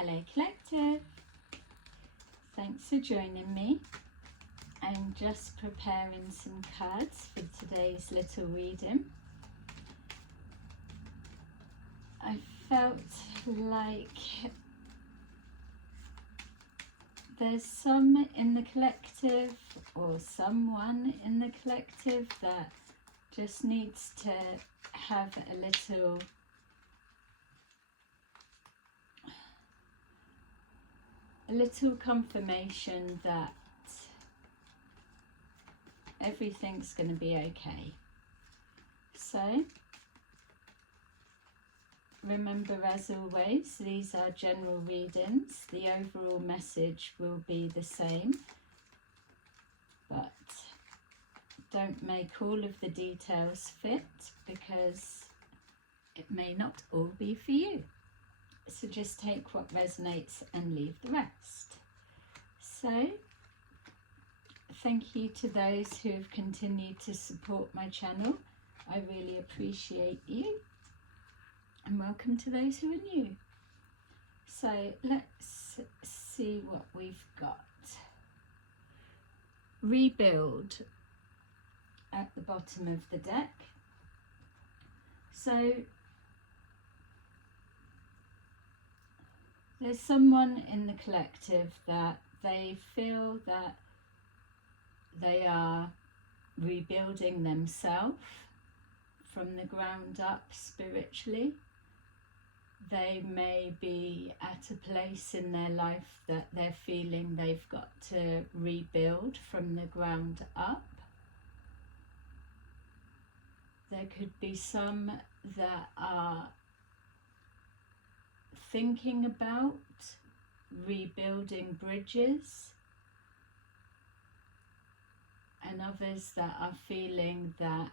Hello Collective, thanks for joining me. I'm just preparing some cards for today's little reading. I felt like there's some in the collective or someone in the collective that just needs to have a little confirmation that everything's going to be okay. So remember, as always, these are general readings. The overall message will be the same, but don't make all of the details fit because it may not all be for you. So just take what resonates and leave the rest. So thank you to those who have continued to support my channel. I really appreciate you. And welcome to those who are new. So let's see what we've got. Rebuild at the bottom of the deck. So there's someone in the collective that they feel that they are rebuilding themselves from the ground up spiritually. They may be at a place in their life that they're feeling they've got to rebuild from the ground up. There could be some that are thinking about rebuilding bridges, and others that are feeling that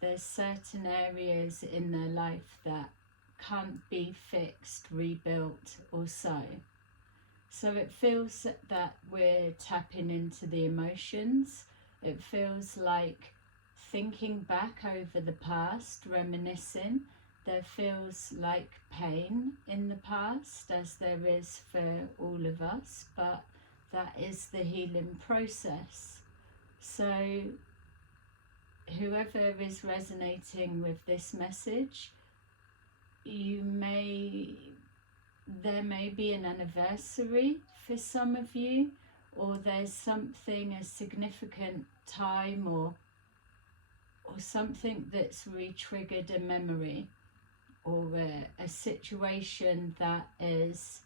there's certain areas in their life that can't be fixed, rebuilt or so. So it feels that we're tapping into the emotions. It feels like thinking back over the past, reminiscing. There feels like pain in the past, as there is for all of us, but that is the healing process. So whoever is resonating with this message, there may be an anniversary for some of you, or there's something, a significant time or something that's re-triggered a memory, or a situation that is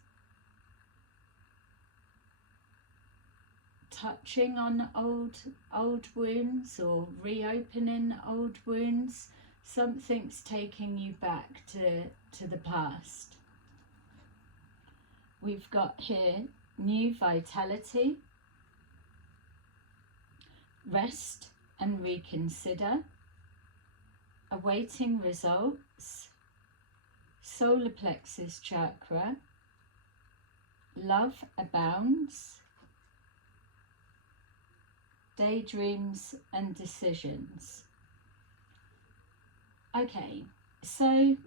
touching on old wounds or reopening old wounds. Something's taking you back to the past. We've got here new vitality, rest and reconsider, awaiting results, solar plexus chakra, love abounds, daydreams and decisions. Okay, so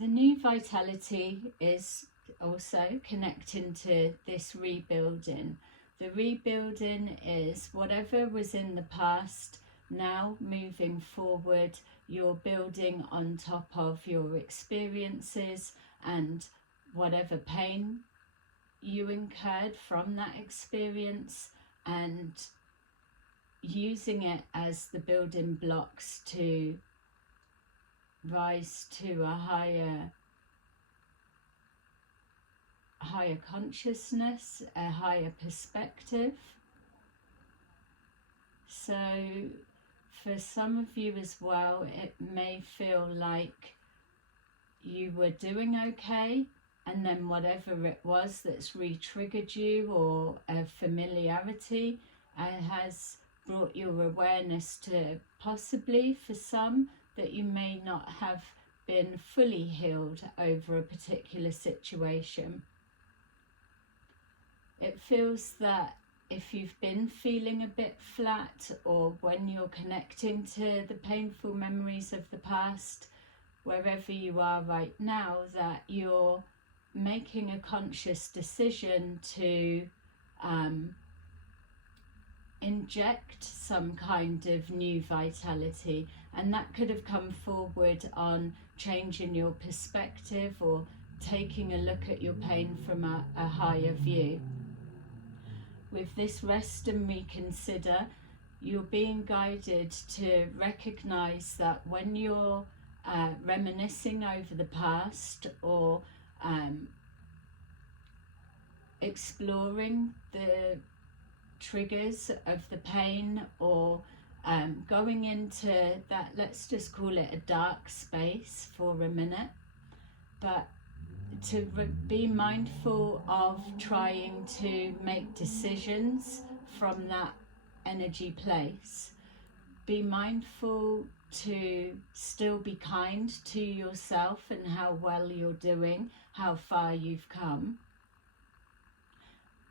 the new vitality is also connecting to this rebuilding. The rebuilding is whatever was in the past, now moving forward, you're building on top of your experiences and whatever pain you incurred from that experience, and using it as the building blocks to rise to a higher consciousness, a higher perspective. So for some of you as well, it may feel like you were doing okay, and then whatever it was that's re-triggered you, or a familiarity, has brought your awareness to possibly, for some, that you may not have been fully healed over a particular situation. It feels that if you've been feeling a bit flat, or when you're connecting to the painful memories of the past, wherever you are right now, that you're making a conscious decision to inject some kind of new vitality, and that could have come forward on changing your perspective or taking a look at your pain from a higher view. With this rest and reconsider, you're being guided to recognize that when you're reminiscing over the past, or exploring the triggers of the pain, or going into that, let's just call it a dark space for a minute, but to be mindful of trying to make decisions from that energy place. Be mindful to still be kind to yourself and how well you're doing, how far you've come,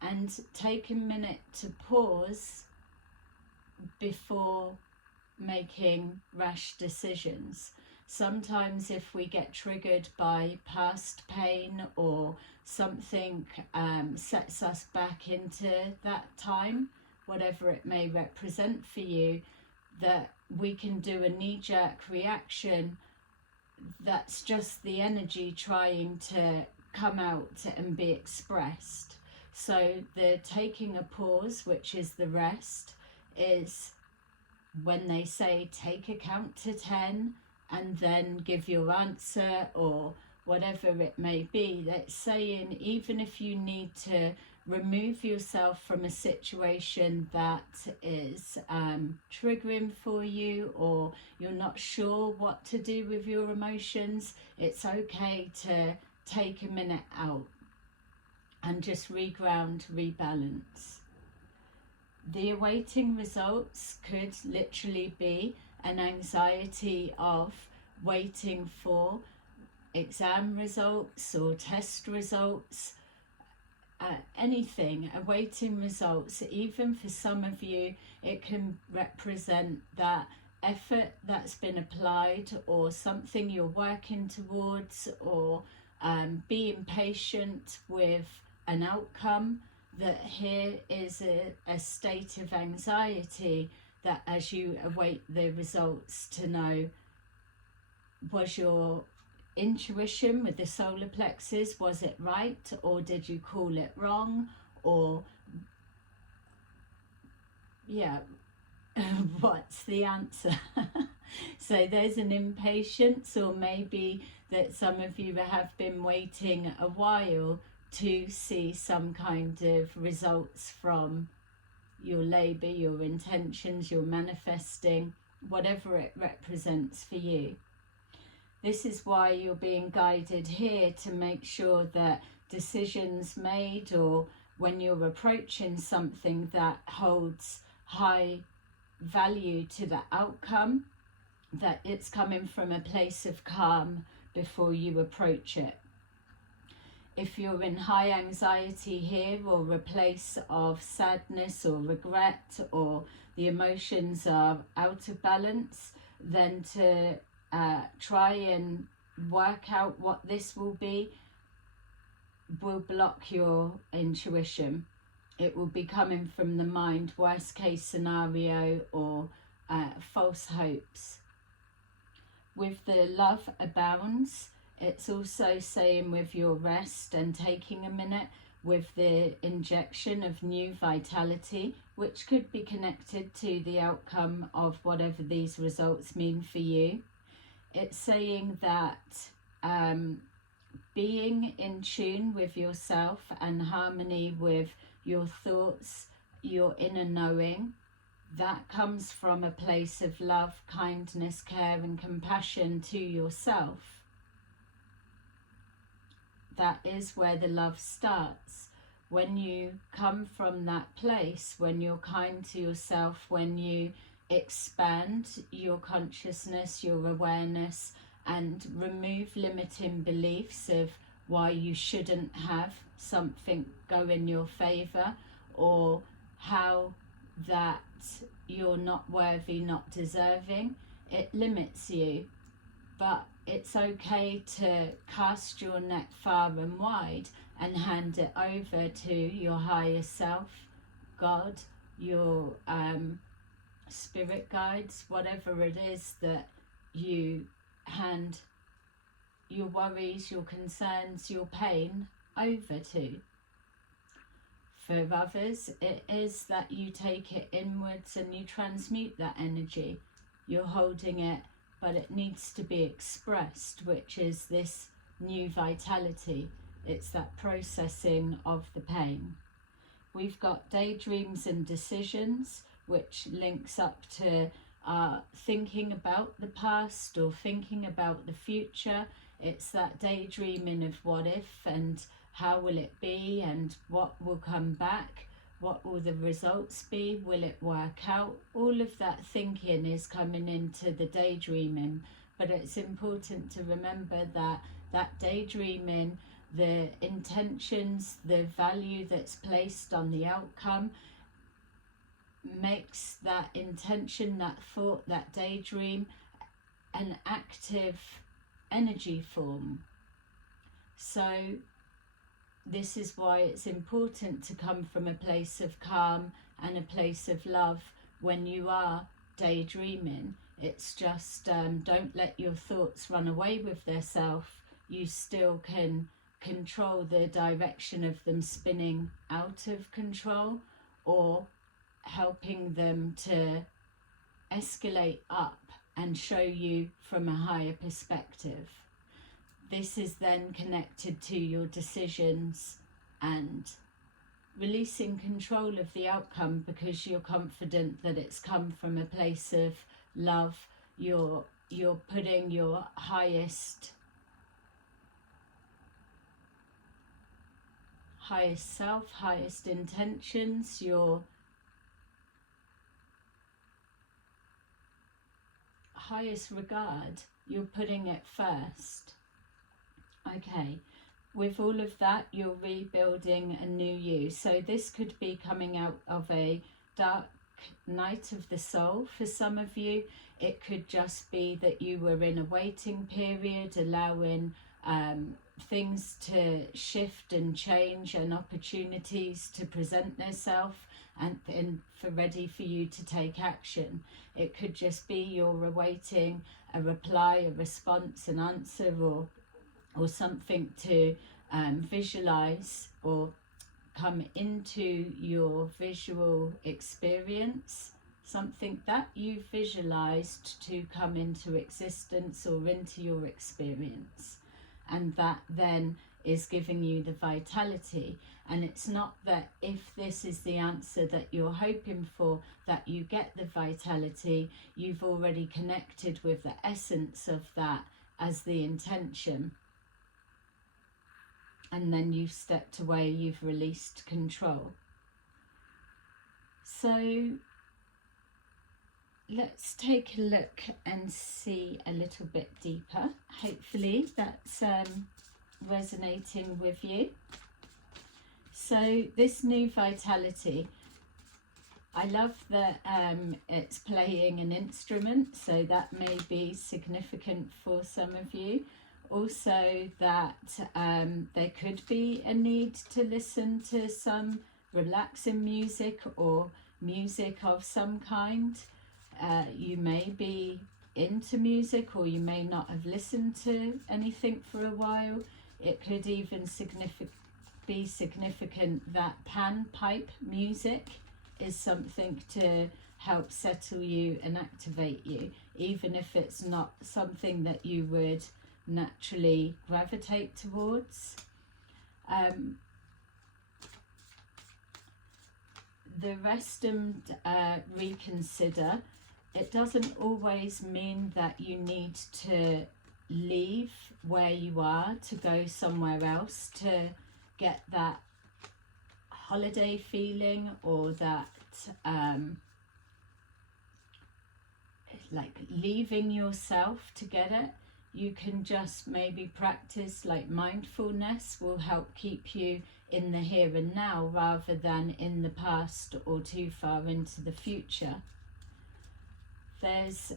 and take a minute to pause before making rash decisions. Sometimes if we get triggered by past pain or something sets us back into that time, whatever it may represent for you, that we can do a knee-jerk reaction that's just the energy trying to come out and be expressed. So the taking a pause, which is the rest, is when they say take a count to 10 and then give your answer, or whatever it may be. That's saying even if you need to remove yourself from a situation that is triggering for you, or you're not sure what to do with your emotions, it's okay to take a minute out and just reground, rebalance. The awaiting results could literally be an anxiety of waiting for exam results or test results, anything, awaiting results. Even for some of you, it can represent that effort that's been applied, or something you're working towards, or being patient with an outcome. That here is a state of anxiety, that as you await the results, to know, was your intuition with the solar plexus, was it right, or did you call it wrong, or what's the answer? So there's an impatience, or maybe that some of you have been waiting a while to see some kind of results from your labour, your intentions, your manifesting, whatever it represents for you. This is why you're being guided here to make sure that decisions made, or when you're approaching something that holds high value to the outcome, that it's coming from a place of calm before you approach it. If you're in high anxiety here, or a place of sadness or regret, or the emotions are out of balance, then to try and work out what this will be will block your intuition. It will be coming from the mind, worst case scenario, or false hopes. With the love abounds, it's also saying with your rest and taking a minute, with the injection of new vitality, which could be connected to the outcome of whatever these results mean for you. It's saying that being in tune with yourself and harmony with your thoughts, your inner knowing, that comes from a place of love, kindness, care and compassion to yourself. That is where the love starts. When you come from that place, when you're kind to yourself, when you expand your consciousness, your awareness, and remove limiting beliefs of why you shouldn't have something go in your favor, or how that you're not worthy, not deserving, it limits you. But it's okay to cast your net far and wide and hand it over to your higher self, God, your spirit guides, whatever it is that you hand your worries, your concerns, your pain over to. For others, it is that you take it inwards and you transmute that energy. You're holding it, but it needs to be expressed, which is this new vitality. It's that processing of the pain. We've got daydreams and decisions, which links up to thinking about the past or thinking about the future. It's that daydreaming of what if and how will it be and what will come back, what will the results be, will it work out. All of that thinking is coming into the daydreaming, but it's important to remember that that daydreaming, the intentions, the value that's placed on the outcome, makes that intention, that thought, that daydream an active energy form. So this is why it's important to come from a place of calm and a place of love when you are daydreaming. It's just don't let your thoughts run away with themselves. You still can control the direction of them spinning out of control, or helping them to escalate up and show you from a higher perspective. This is then connected to your decisions and releasing control of the outcome, because you're confident that it's come from a place of love. You're putting your highest self, highest intentions, your highest regard, you're putting it first. Okay, with all of that, you're rebuilding a new you. So this could be coming out of a dark night of the soul for some of you. It could just be that you were in a waiting period, allowing things to shift and change and opportunities to present themselves and for ready for you to take action. It could just be you're awaiting a reply, a response, an answer, or something to visualize or come into your visual experience, something that you visualized to come into existence or into your experience. And that then is giving you the vitality. And it's not that if this is the answer that you're hoping for, that you get the vitality. You've already connected with the essence of that as the intention. And then you've stepped away, you've released control. So let's take a look and see a little bit deeper. Hopefully that's resonating with you. So this new vitality, I love that it's playing an instrument, so that may be significant for some of you. Also that there could be a need to listen to some relaxing music or music of some kind. You may be into music, or you may not have listened to anything for a while. It could even be significant that panpipe music is something to help settle you and activate you, even if it's not something that you would naturally gravitate towards. The rest and reconsider, it doesn't always mean that you need to leave where you are to go somewhere else to get that holiday feeling, or that like leaving yourself to get it. You can just maybe practice like mindfulness will help keep you in the here and now rather than in the past or too far into the future. There's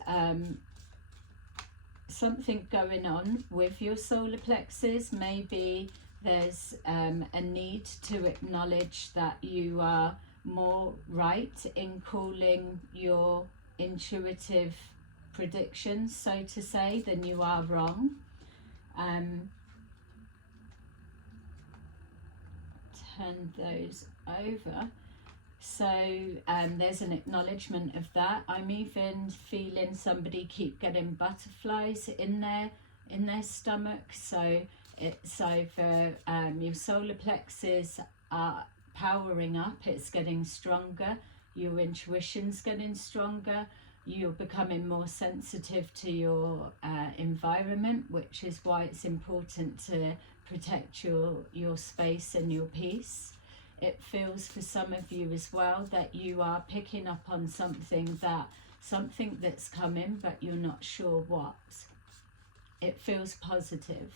something going on with your solar plexus. Maybe there's a need to acknowledge that you are more right in calling your intuitive predictions, so to say, than you are wrong. Turn those over. So there's an acknowledgement of that. I'm even feeling somebody keep getting butterflies in their stomach. So it's either your solar plexus are powering up, it's getting stronger, your intuition's getting stronger, you're becoming more sensitive to your environment, which is why it's important to protect your space and your peace. It feels for some of you as well that you are picking up on something that's coming, but you're not sure what. It feels positive.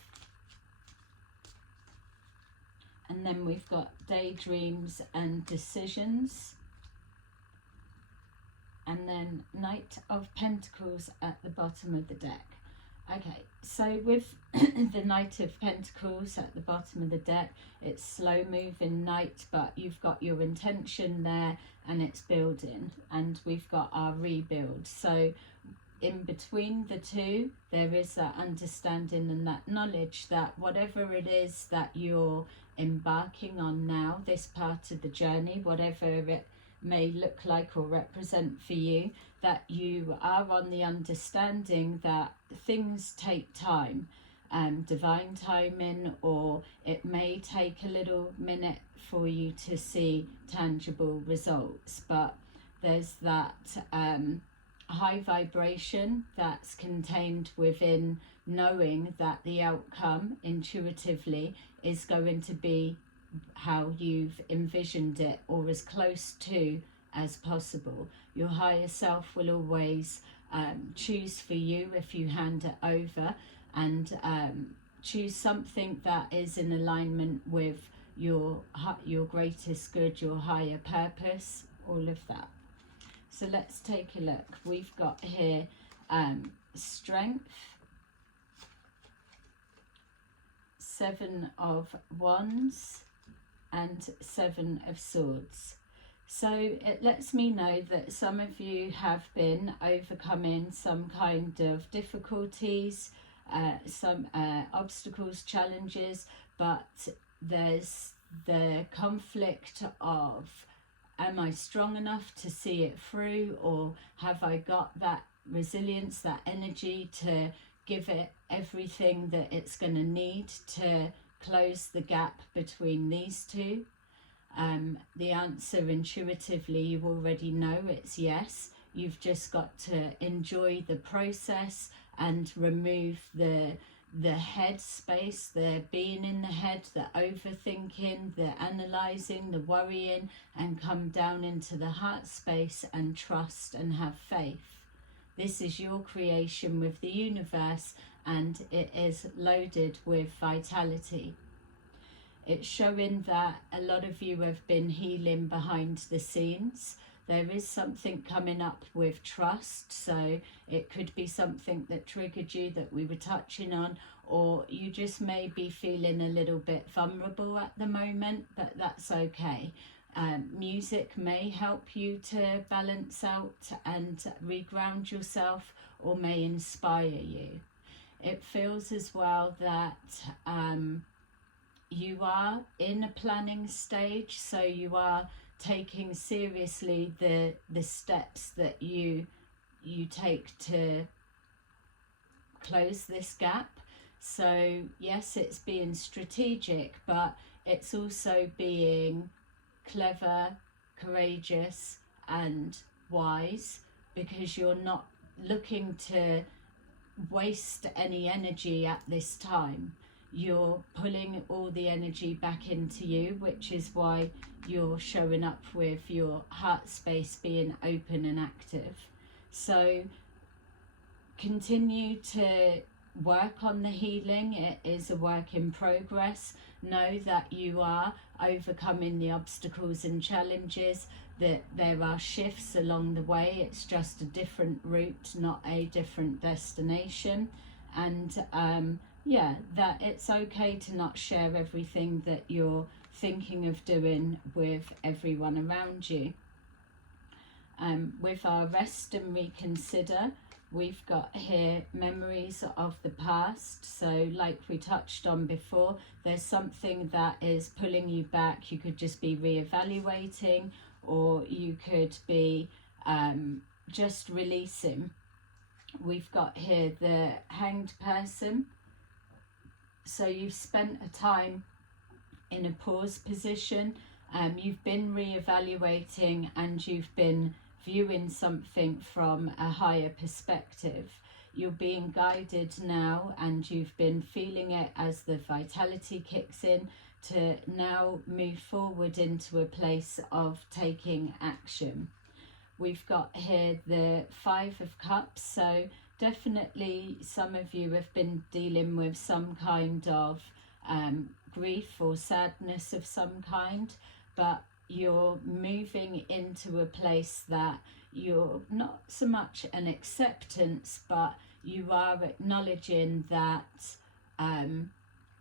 And then we've got daydreams and decisions. And then Knight of Pentacles at the bottom of the deck. Okay, so with the Knight of Pentacles at the bottom of the deck, it's slow moving knight, but you've got your intention there and it's building, and we've got our rebuild. So in between the two, there is that understanding and that knowledge that whatever it is that you're embarking on now, this part of the journey, whatever it may look like or represent for you, that you are on the understanding that things take time, divine timing, or it may take a little minute for you to see tangible results, but there's that high vibration that's contained within knowing that the outcome intuitively is going to be how you've envisioned it, or as close to as possible. Your higher self will always choose for you if you hand it over, and choose something that is in alignment with your greatest good, your higher purpose, all of that. So let's take a look. We've got here strength, 7 of Wands, and 7 of Swords. So it lets me know that some of you have been overcoming some kind of difficulties, some obstacles, challenges, but there's the conflict of, am I strong enough to see it through, or have I got that resilience, that energy to give it everything that it's going to need to close the gap between these two? The answer intuitively, you already know it's yes. You've just got to enjoy the process and remove the head space, the being in the head, the overthinking, the analysing, the worrying, and come down into the heart space and trust and have faith. This is your creation with the universe, and it is loaded with vitality. It's showing that a lot of you have been healing behind the scenes. There is something coming up with trust, so it could be something that triggered you that we were touching on, or you just may be feeling a little bit vulnerable at the moment, but that's okay. Music may help you to balance out and reground yourself, or may inspire you. It feels as well that you are in a planning stage, so you are taking seriously the steps that you take to close this gap. So yes, it's being strategic, but it's also being clever, courageous and wise, because you're not looking to waste any energy at this time. You're pulling all the energy back into you, which is why you're showing up with your heart space being open and active. So continue to work on the healing. It is a work in progress. Know that you are overcoming the obstacles and challenges, that there are shifts along the way. It's just a different route, not a different destination. and yeah, that it's okay to not share everything that you're thinking of doing with everyone around you. With our rest and reconsider, we've got here memories of the past. So like we touched on before, there's something that is pulling you back. You could just be reevaluating, or you could be just releasing. We've got here the hanged person. So you've spent a time in a pause position. You've been reevaluating, and you've been viewing something from a higher perspective. You're being guided now, and you've been feeling it as the vitality kicks in, to now move forward into a place of taking action. We've got here the 5 of Cups. So definitely some of you have been dealing with some kind of grief or sadness of some kind, but you're moving into a place that you're not so much an acceptance, but you are acknowledging that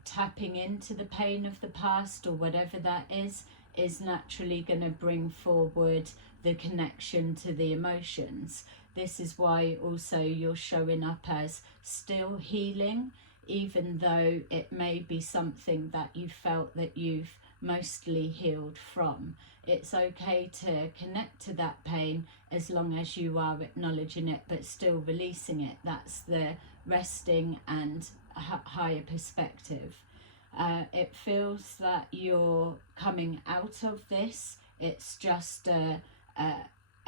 tapping into the pain of the past, or whatever that is naturally going to bring forward the connection to the emotions. This is why also you're showing up as still healing, even though it may be something that you felt that you've mostly healed from. It's okay to connect to that pain as long as you are acknowledging it but still releasing it. That's the resting and higher perspective. It feels that you're coming out of this. It's just a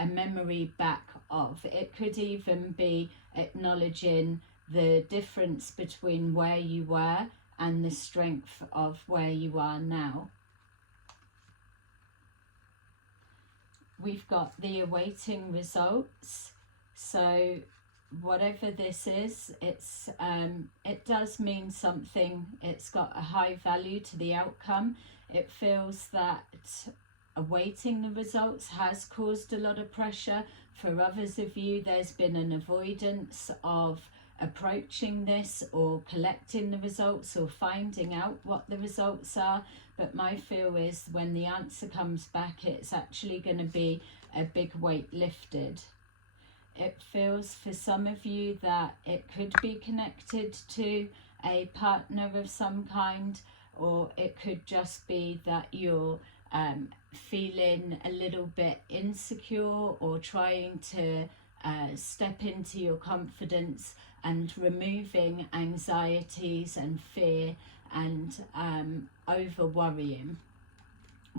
memory back of. It could even be acknowledging the difference between where you were and the strength of where you are now. We've got the awaiting results. So whatever this is, it does mean something. It's got a high value to the outcome. It feels that awaiting the results has caused a lot of pressure. For others of you, there's been an avoidance of approaching this or collecting the results or finding out what the results are. But my feel is when the answer comes back, it's actually going to be a big weight lifted. It feels for some of you that it could be connected to a partner of some kind, or it could just be that you're feeling a little bit insecure, or trying to step into your confidence and removing anxieties and fear and over worrying.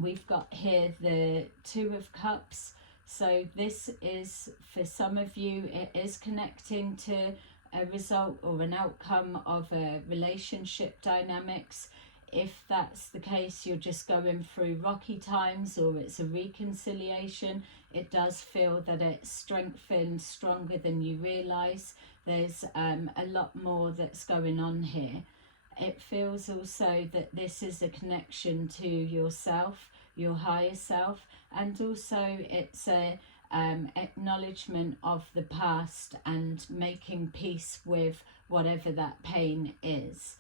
We've got here the 2 of Cups. So this is, for some of you, it is connecting to a result or an outcome of a relationship dynamics. If that's the case, you're just going through rocky times, or it's a reconciliation. It does feel that it's strengthened, stronger than you realise. There's a lot more that's going on here. It feels also that this is a connection to yourself, your higher self, and also it's a acknowledgement of the past and making peace with whatever that pain is.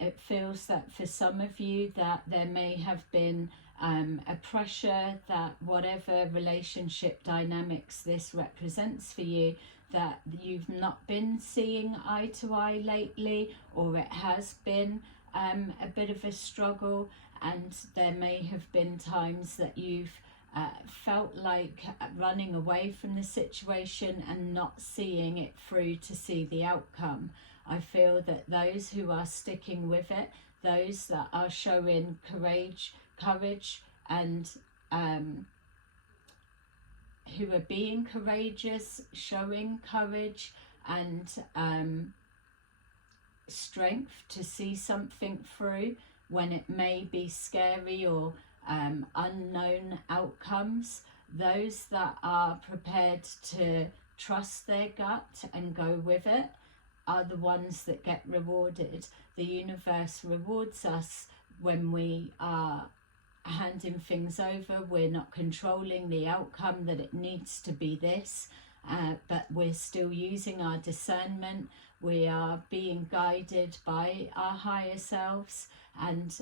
It feels that for some of you that there may have been a pressure that whatever relationship dynamics this represents for you, that you've not been seeing eye to eye lately, or it has been a bit of a struggle, and there may have been times that you've felt like running away from the situation and not seeing it through to see the outcome. I feel that those who are sticking with it, those that are showing courage and who are being courageous, showing courage and strength to see something through when it may be scary or unknown outcomes. Those that are prepared to trust their gut and go with it are the ones that get rewarded. The universe rewards us when we are handing things over. We're not controlling the outcome, that it needs to be this. but we're still using our discernment. We are being guided by our higher selves, and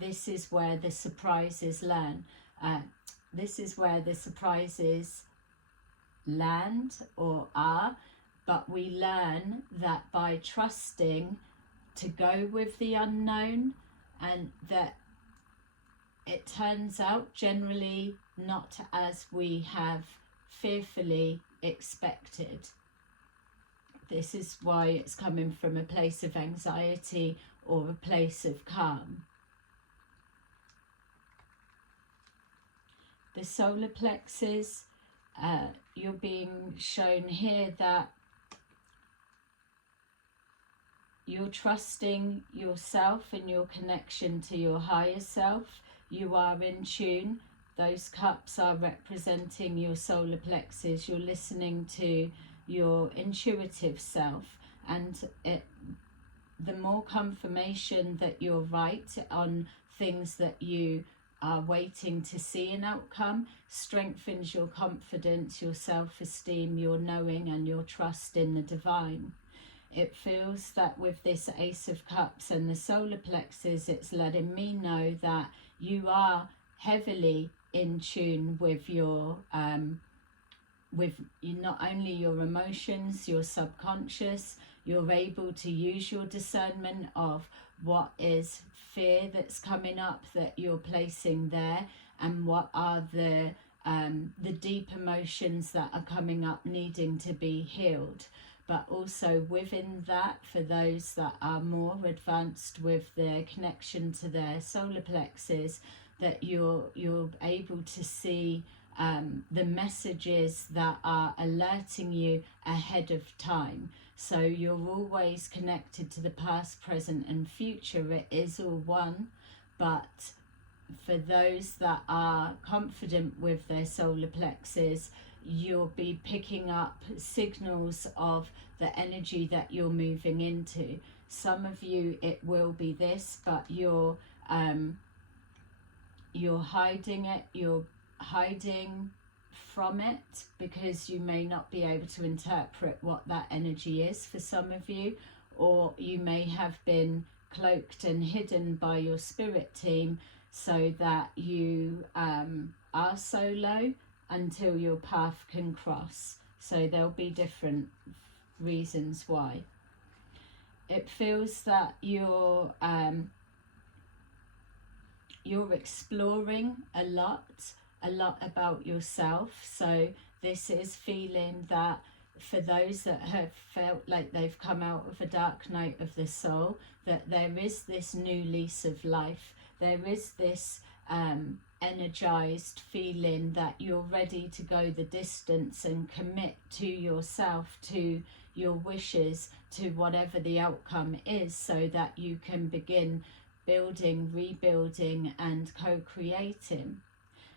this is where the surprises learn. This is where the surprises land or are, but we learn that by trusting to go with the unknown, and that it turns out generally not as we have fearfully expected. This is why it's coming from a place of anxiety or a place of calm. The solar plexus, you're being shown here that you're trusting yourself and your connection to your higher self. You are in tune. Those cups are representing your solar plexus. You're listening to your intuitive self, and the more confirmation that you're right on things that you are waiting to see an outcome, strengthens your confidence, your self-esteem, your knowing and your trust in the divine. It feels that with this Ace of Cups and the solar plexus, it's letting me know that you are heavily in tune with your with not only your emotions, your subconscious. You're able to use your discernment of what is fear that's coming up that you're placing there, and what are the deep emotions that are coming up needing to be healed. But also within that, for those that are more advanced with their connection to their solar plexus, that you're able to see the messages that are alerting you ahead of time. So you're always connected to the past, present and future. It is all one. But for those that are confident with their solar plexus, you'll be picking up signals of the energy that you're moving into. Some of you, it will be this, but you're hiding it. You're hiding from it because you may not be able to interpret what that energy is for some of you, or you may have been cloaked and hidden by your spirit team so that you are solo until your path can cross. So there'll be different reasons why. It feels that you're exploring a lot about yourself. So this is feeling that for those that have felt like they've come out of a dark night of the soul, that there is this new lease of life. There is this energized feeling that you're ready to go the distance and commit to yourself, to your wishes, to whatever the outcome is, so that you can begin building, rebuilding and co-creating.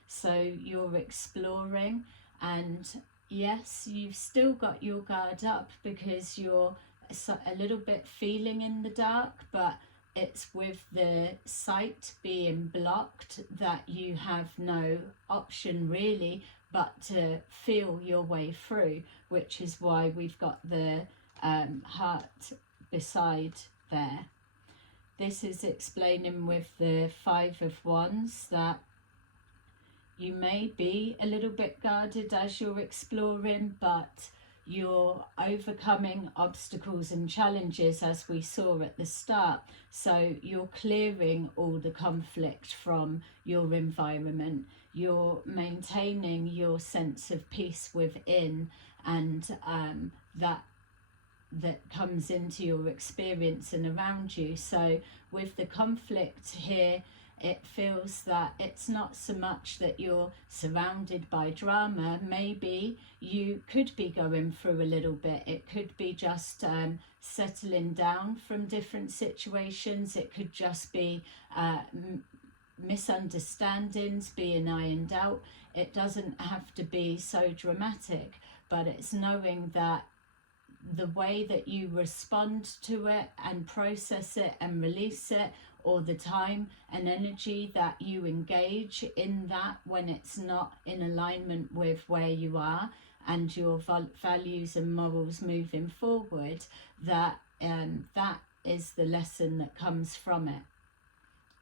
So you're exploring, and yes, you've still got your guard up because you're a little bit feeling in the dark, but it's with the sight being blocked that you have no option really but to feel your way through, which is why we've got the heart beside there. This is explaining with the Five of Wands that you may be a little bit guarded as you're exploring, but you're overcoming obstacles and challenges as we saw at the start. So you're clearing all the conflict from your environment. You're maintaining your sense of peace within, and that comes into your experience and around you. So with the conflict here, it feels that it's not so much that you're surrounded by drama. Maybe you could be going through a little bit. It could be just settling down from different situations. It could just be misunderstandings being ironed out. It doesn't have to be so dramatic, but it's knowing that the way that you respond to it and process it and release it, or the time and energy that you engage in that when it's not in alignment with where you are and your values and morals moving forward, that that is the lesson that comes from it.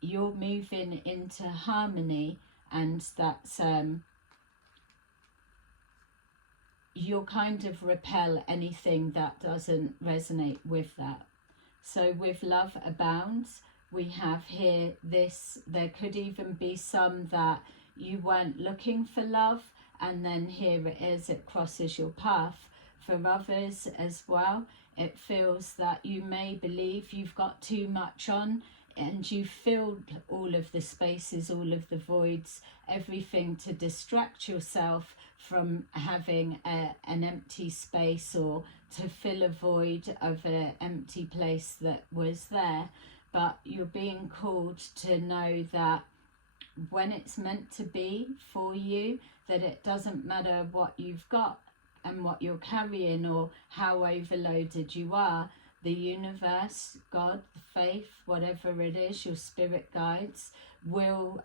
You're moving into harmony, and that's you'll kind of repel anything that doesn't resonate with that. So with love abounds, we have here this, there could even be some that you weren't looking for love, and then here it is, it crosses your path. For others as well, it feels that you may believe you've got too much on, and you filled all of the spaces, all of the voids, everything to distract yourself from having an empty space, or to fill a void of an empty place that was there. But you're being called to know that when it's meant to be for you, that it doesn't matter what you've got and what you're carrying or how overloaded you are. The universe, God, faith, whatever it is, your spirit guides will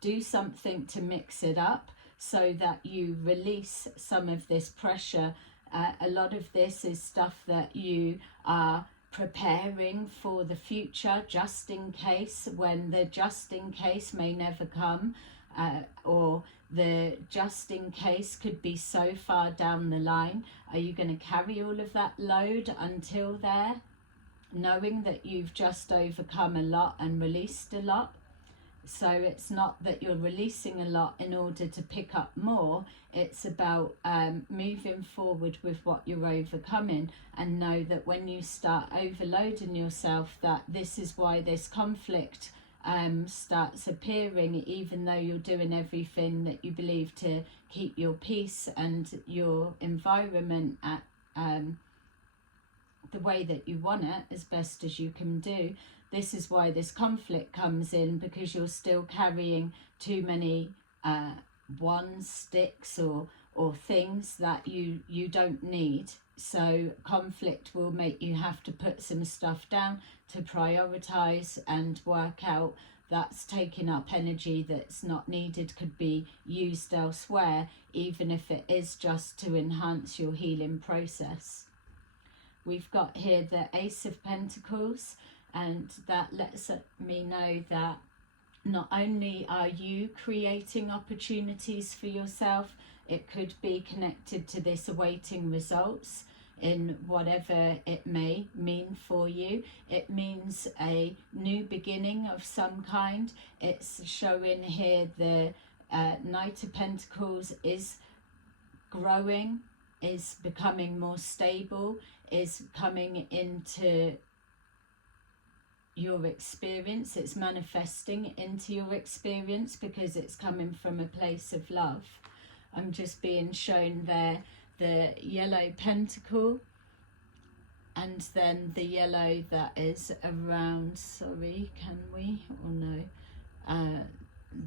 do something to mix it up so that you release some of this pressure. A lot of this is stuff that you are preparing for the future, just in case, when the just in case may never come, or the just in case could be so far down the line. Are you going to carry all of that load until there, knowing that you've just overcome a lot and released a lot? So it's not that you're releasing a lot in order to pick up more. It's about moving forward with what you're overcoming, and know that when you start overloading yourself, that this is why this conflict starts appearing, even though you're doing everything that you believe to keep your peace and your environment at the way that you want it, as best as you can do. This is why this conflict comes in, because you're still carrying too many wands, sticks, or things that you don't need. So conflict will make you have to put some stuff down to prioritize and work out that's taking up energy that's not needed, could be used elsewhere, even if it is just to enhance your healing process. We've got here the Ace of Pentacles, and that lets me know that not only are you creating opportunities for yourself, it could be connected to this awaiting results in whatever it may mean for you. It means a new beginning of some kind. It's showing here the Knight of Pentacles is growing, is becoming more stable, is coming into your experience. It's manifesting into your experience because it's coming from a place of love. I'm just being shown there the yellow pentacle, and then the yellow that is around, sorry, can we, or no,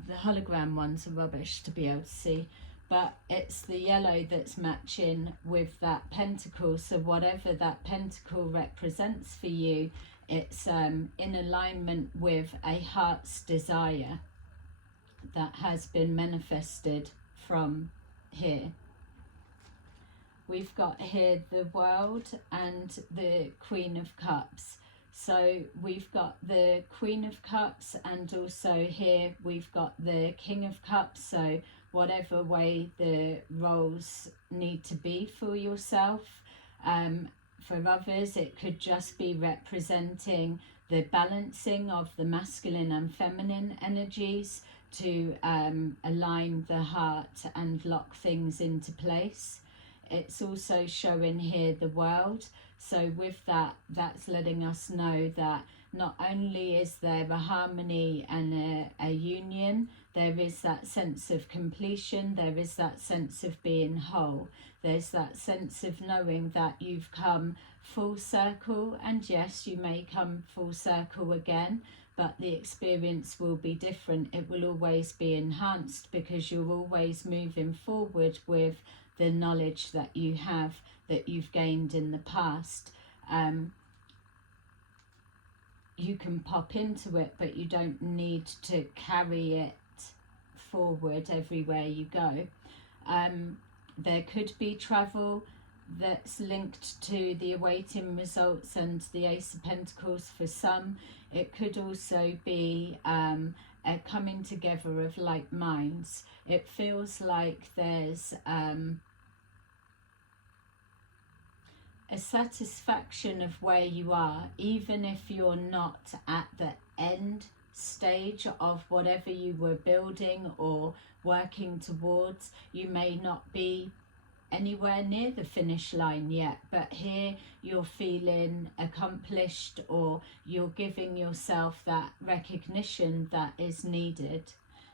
the hologram ones are rubbish to be able to see, but it's the yellow that's matching with that pentacle. So whatever that pentacle represents for you, it's in alignment with a heart's desire that has been manifested from here. We've got here the World and the Queen of Cups. So we've got the Queen of Cups, and also here we've got the King of Cups. So whatever way the roles need to be for yourself. For others, it could just be representing the balancing of the masculine and feminine energies to align the heart and lock things into place. It's also showing here the World. So with that, that's letting us know that not only is there a harmony and a union, there is that sense of completion, there is that sense of being whole, there's that sense of knowing that you've come full circle, and yes, you may come full circle again, but the experience will be different. It will always be enhanced because you're always moving forward with the knowledge that you have, that you've gained in the past. You can pop into it, but you don't need to carry it forward everywhere you go. there could be travel that's linked to the awaiting results and the Ace of Pentacles for some. It could also be a coming together of like minds. It feels like there's a satisfaction of where you are, even if you're not at the end stage of whatever you were building or working towards. You may not be anywhere near the finish line yet, but here you're feeling accomplished, or you're giving yourself that recognition that is needed.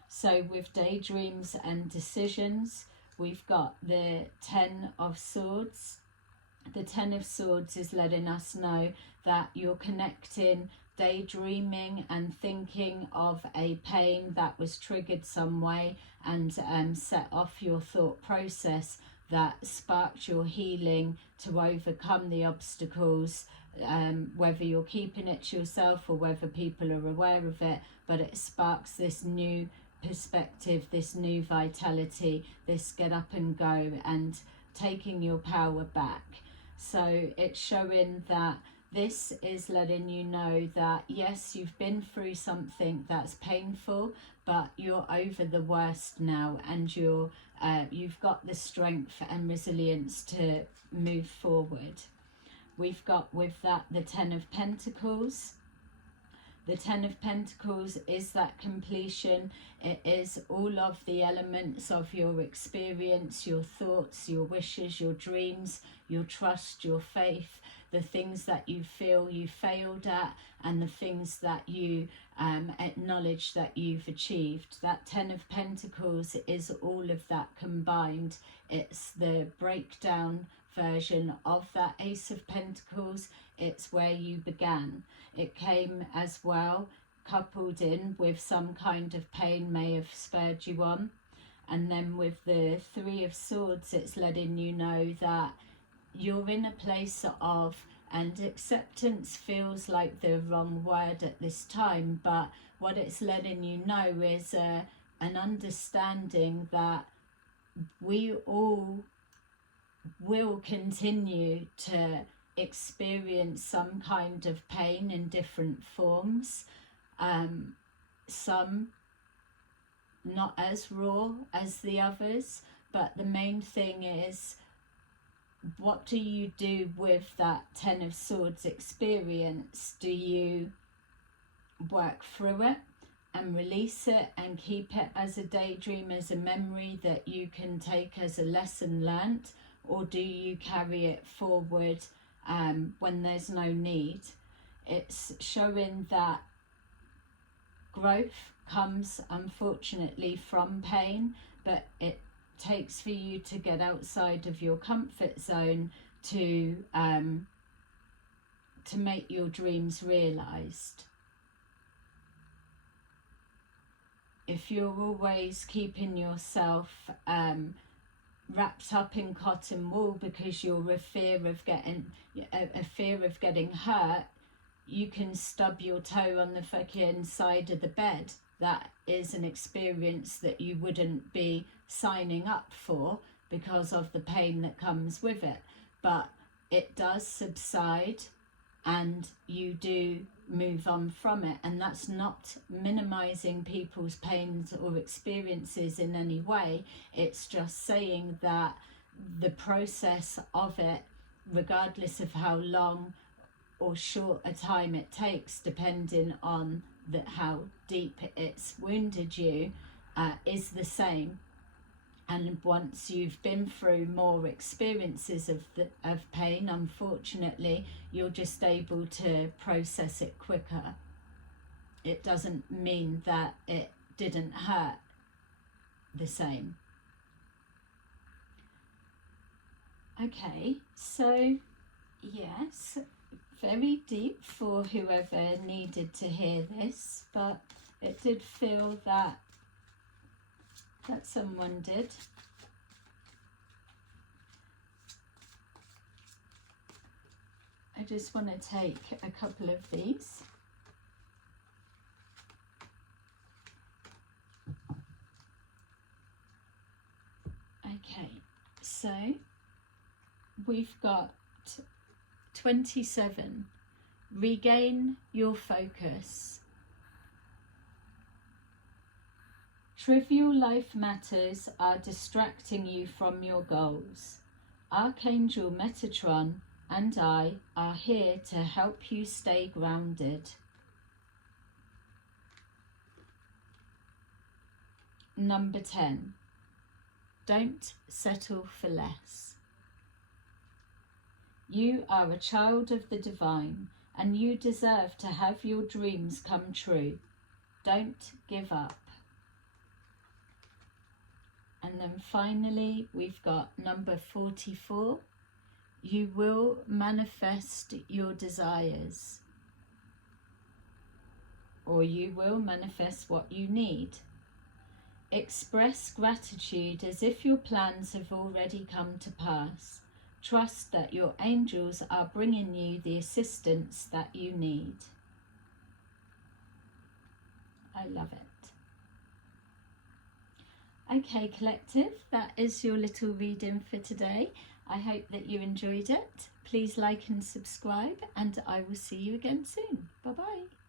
So with daydreams and decisions, we've got the 10 of Swords. The 10 of Swords is letting us know that you're connecting, daydreaming and thinking of a pain that was triggered some way and set off your thought process that sparked your healing to overcome the obstacles, whether you're keeping it to yourself or whether people are aware of it, but it sparks this new perspective, this new vitality, this get up and go and taking your power back. So it's showing that this is letting you know that yes, you've been through something that's painful, but you're over the worst now, and you've got the strength and resilience to move forward. We've got with that the 10 of Pentacles. The 10 of Pentacles is that completion. It is all of the elements of your experience, your thoughts, your wishes, your dreams, your trust, your faith, the things that you feel you failed at, and the things that you acknowledge that you've achieved. That 10 of Pentacles is all of that combined. It's the breakdown version of that Ace of Pentacles. It's where you began. It came as well coupled in with some kind of pain may have spurred you on. And then with the 3 of Swords, it's letting you know that you're in a place of, and acceptance feels like the wrong word at this time, but what it's letting you know is an understanding that we all will continue to experience some kind of pain in different forms, some not as raw as the others, but the main thing is, what do you do with that 10 of Swords experience? Do you work through it and release it and keep it as a daydream, as a memory that you can take as a lesson learnt, or do you carry it forward when there's no need? It's showing that growth comes unfortunately from pain, but it takes for you to get outside of your comfort zone to make your dreams realized. If you're always keeping yourself wrapped up in cotton wool because you're a fear of getting hurt, you can stub your toe on the fucking side of the bed. That is an experience that you wouldn't be signing up for because of the pain that comes with it. But it does subside and you do move on from it. And that's not minimizing people's pains or experiences in any way. It's just saying that the process of it, regardless of how long or short a time it takes, depending on how deep it's wounded you, is the same. And once you've been through more experiences of pain, unfortunately, you're just able to process it quicker. It doesn't mean that it didn't hurt the same. Okay, so yes, very deep for whoever needed to hear this, but it did feel that someone did. I just want to take a couple of these. Okay, So we've got 27. Regain your focus. Trivial life matters are distracting you from your goals. Archangel Metatron and I are here to help you stay grounded. Number 10. Don't settle for less. You are a child of the divine, and you deserve to have your dreams come true. Don't give up. And then finally, we've got number 44. You will manifest your desires, or you will manifest what you need. Express gratitude as if your plans have already come to pass. Trust that your angels are bringing you the assistance that you need. I love it. Okay, collective, that is your little reading for today. I hope that you enjoyed it. Please like and subscribe, and I will see you again soon. Bye-bye.